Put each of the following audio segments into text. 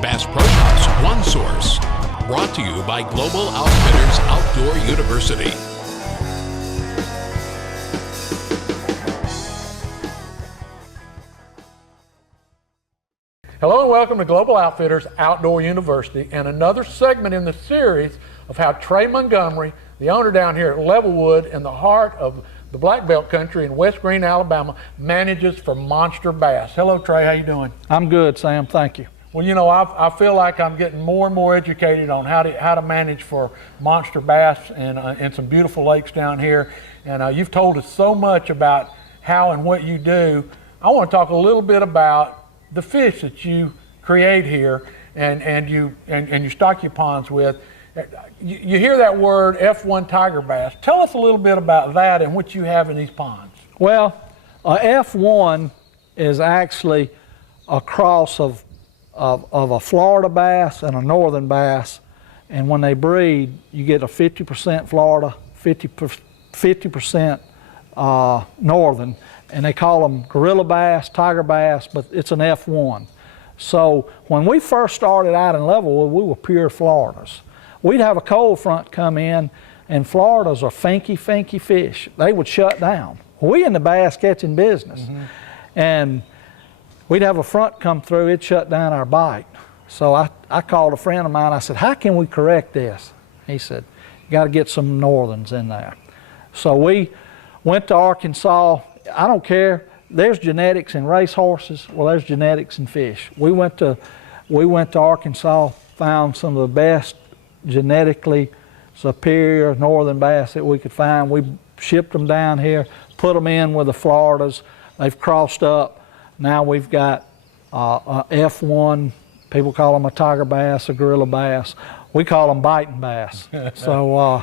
Bass Products, one source. Brought to you by Global Outfitters Outdoor University. Hello and welcome to Global Outfitters Outdoor University and another segment in the series of how Trey Montgomery, the owner down here at Leavellwood in the heart of the Black Belt country in West Greene, Alabama, manages for monster bass. Hello Trey, how you doing? I'm good, Sam, thank you. Well, you know, I feel like I'm getting more and more educated on how to manage for monster bass and some beautiful lakes down here. And you've told us so much about how and what you do. I want to talk a little bit about the fish that you create here and you stock your ponds with. You hear that word F1 tiger bass. Tell us a little bit about that and what you have in these ponds. Well, F1 is actually a cross of a Florida bass and a northern bass, and when they breed you get a 50% Florida, 50% northern, and they call them gorilla bass, tiger bass, but it's an F1. So when we first started out in Leavellwood, we were pure Floridas. We'd have a cold front come in, and Floridas are finky fish. They would shut down. We in the bass catching business. And we'd have a front come through, it'd shut down our bite. So I called a friend of mine, I said, how can we correct this? He said, you gotta get some northerns in there. So we went to Arkansas. I don't care, there's genetics in race horses, well there's genetics in fish. We went to Arkansas, found some of the best genetically superior northern bass that we could find. We shipped them down here, put them in with the Floridas. They've crossed up. Now we've got a F1, people call them a tiger bass, a gorilla bass. We call them biting bass. So,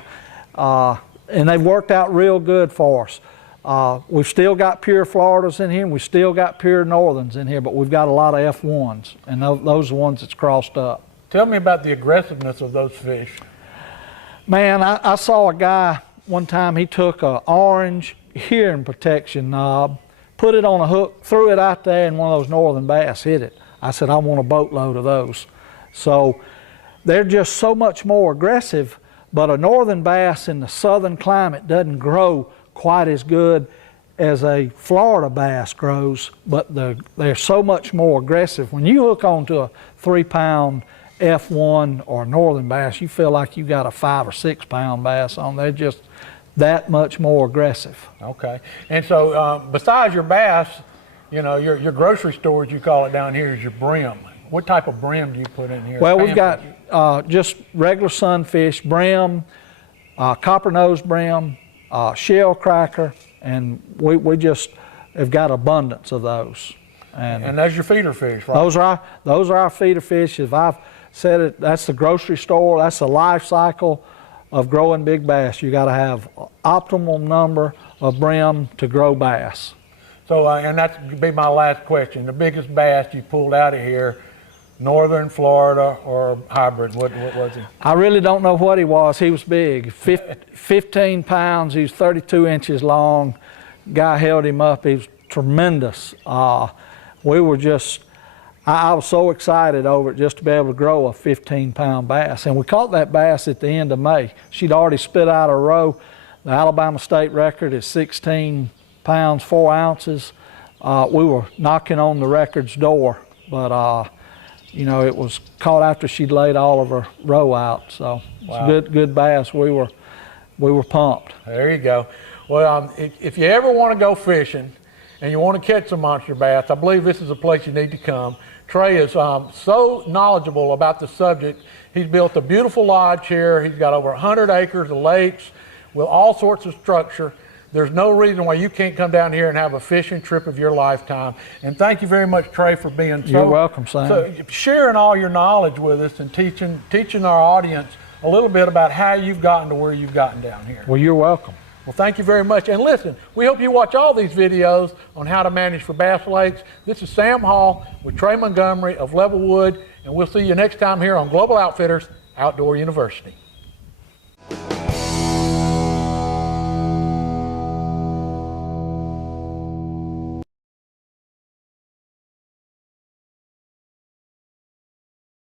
and they've worked out real good for us. We've still got pure Floridas in here, and we've still got pure northerns in here, but we've got a lot of F1s, and those are the ones that's crossed up. Tell me about the aggressiveness of those fish. Man, I saw a guy one time, he took an orange hearing protection knob, put it on a hook, threw it out there, and one of those northern bass hit it. I said, I want a boatload of those. So they're just so much more aggressive, but a northern bass in the southern climate doesn't grow quite as good as a Florida bass grows, but they're so much more aggressive. When you hook onto a 3-pound F1 or northern bass, you feel like you got a 5 or 6 pound bass on. They're just that much more aggressive. Okay, and so besides your bass, you know, your grocery store, as you call it down here, is your brim. What type of brim do you put in here? Well, we've got just regular sunfish, brim, copper nose brim, shell cracker, and we just have got abundance of those. And that's your feeder fish, right? Those are our feeder fish. If I've said it, that's the grocery store, that's the life cycle of growing big bass. You gotta have optimal number of brim to grow bass. So, and that's gonna be my last question. The biggest bass you pulled out of here, northern, Florida, or hybrid, what was he? I really don't know what he was. He was big, 15 pounds, he was 32 inches long. Guy held him up, he was tremendous. We were just, I was so excited over it just to be able to grow a 15-pound bass. And we caught that bass at the end of May. She'd already spit out a roe. The Alabama state record is 16 pounds, 4 ounces. We were knocking on the record's door, but you know, it was caught after she'd laid all of her roe out. So wow. It's a good bass. We were pumped. There you go. Well, if you ever want to go fishing and you want to catch some monster bass, I believe this is a place you need to come. Trey is so knowledgeable about the subject. He's built a beautiful lodge here. He's got over 100 acres of lakes with all sorts of structure. There's no reason why you can't come down here and have a fishing trip of your lifetime. And thank you very much, Trey, for being You're welcome, Sam. So sharing all your knowledge with us and teaching our audience a little bit about how you've gotten to where you've gotten down here. Well, you're welcome. Well, thank you very much. And listen, we hope you watch all these videos on how to manage for bass lakes. This is Sam Hall with Trey Montgomery of Leavellwood, and we'll see you next time here on Global Outfitters Outdoor University.